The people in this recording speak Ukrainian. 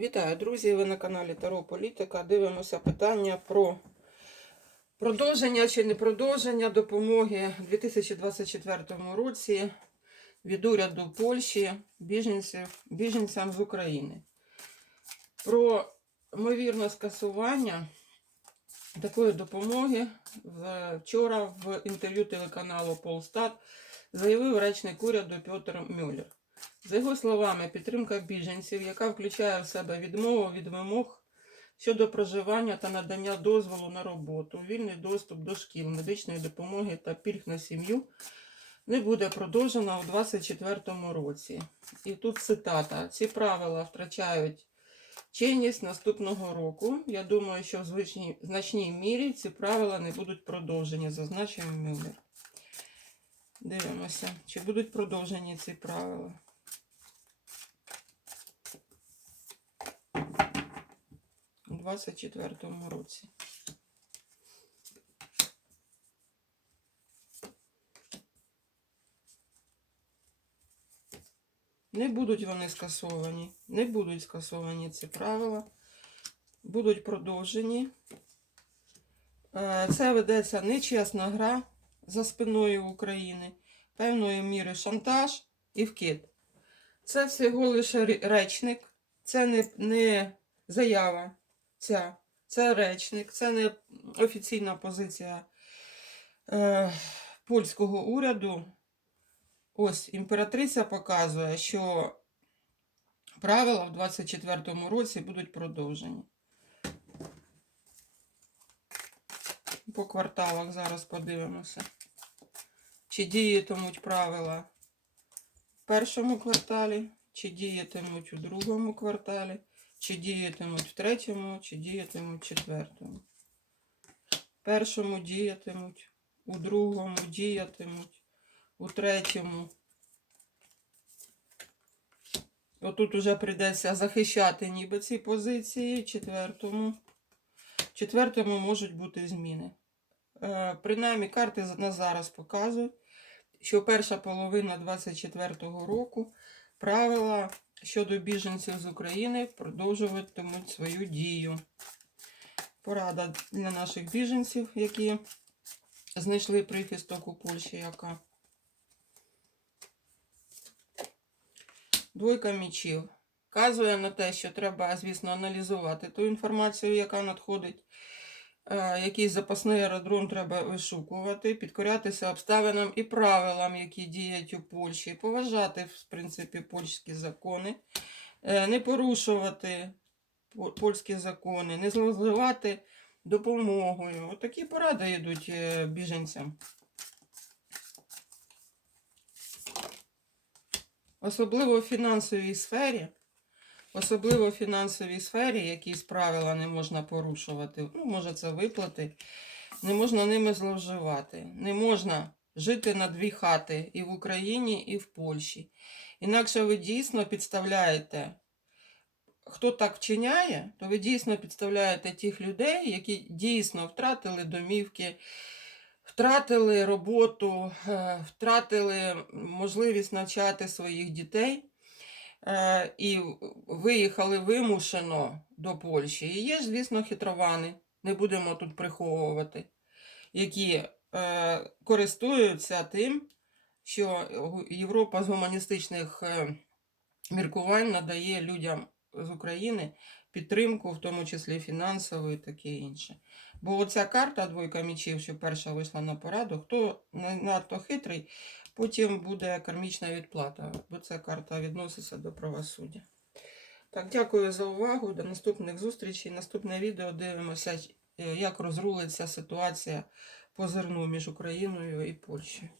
Вітаю, друзі! Ви на каналі Таро Політика. Дивимося питання про продовження чи не продовження допомоги у 2024 році від уряду Польщі біженців, біженцям з України. Про ймовірне скасування такої допомоги вчора в інтерв'ю телеканалу Полстат заявив речник уряду Петр Мюллер. За його словами, підтримка біженців, яка включає в себе відмову від вимог щодо проживання та надання дозволу на роботу, вільний доступ до шкіл, медичної допомоги та пільг на сім'ю, не буде продовжена у 2024 році. І тут цитата: ці правила втрачають чинність наступного року. Я думаю, що в звичній- значній мірі ці правила не будуть продовжені, зазначив Мюллер. Дивимося, чи будуть продовжені ці правила. У 24 році. Не будуть вони скасовані. Не будуть скасовані ці правила. Будуть продовжені. Е, Це ведеться нечесна гра за спиною України, певної міри шантаж і вкид. Це всього лише речник, це не, не заява ця, це речник, це не офіційна позиція е, польського уряду. Ось імператриця показує, що правила в 24-му році будуть продовжені. По кварталах зараз подивимося. Чи діятимуть правила в першому кварталі, чи діятимуть у другому кварталі, чи діятимуть в третьому, чи діятимуть в четвертому. Першому діятимуть, у другому діятимуть, у третьому. Отут уже прийдеться захищати ніби ці позиції, четвертому. Четвертому можуть бути зміни. Е, Принаймні, карти на зараз показують, що перша половина 24-го року правила щодо біженців з України продовжуватимуть свою дію. Порада для наших біженців, які знайшли прихисток у Польщі, яка двойка мічів. Вказує на те, що треба, звісно, аналізувати ту інформацію, яка надходить. Е, Якийсь запасний аеродром треба вишукувати, підкорятися обставинам і правилам, які діють у Польщі, поважати, в принципі, польські закони, е, не порушувати польські закони, не зловживати допомогою. Отакі поради йдуть е, біженцям. Особливо в фінансовій сфері. Особливо в фінансовій сфері якісь правила не можна порушувати. Ну, може, це виплати. Не можна ними зловживати. Не можна жити на дві хати і в Україні, і в Польщі. Інакше ви дійсно підставляєте, хто так вчиняє, то ви дійсно підставляєте тих людей, які дійсно втратили домівки, втратили роботу, е, втратили можливість навчати своїх дітей і виїхали вимушено до Польщі. І є звісно, хитровани, не будемо тут приховувати, які е, користуються тим, що Європа з гуманістичних е, міркувань надає людям з України підтримку, в тому числі фінансову і таке інше. Бо оця карта двойка мічів, що перша вийшла на пораду, хто не надто хитрий, потім буде кармічна відплата, бо ця карта відноситься до правосуддя. Так, дякую за увагу. До наступних зустрічей. Наступне відео дивимося, е, як розрулиться ситуація по зерну між Україною і Польщею.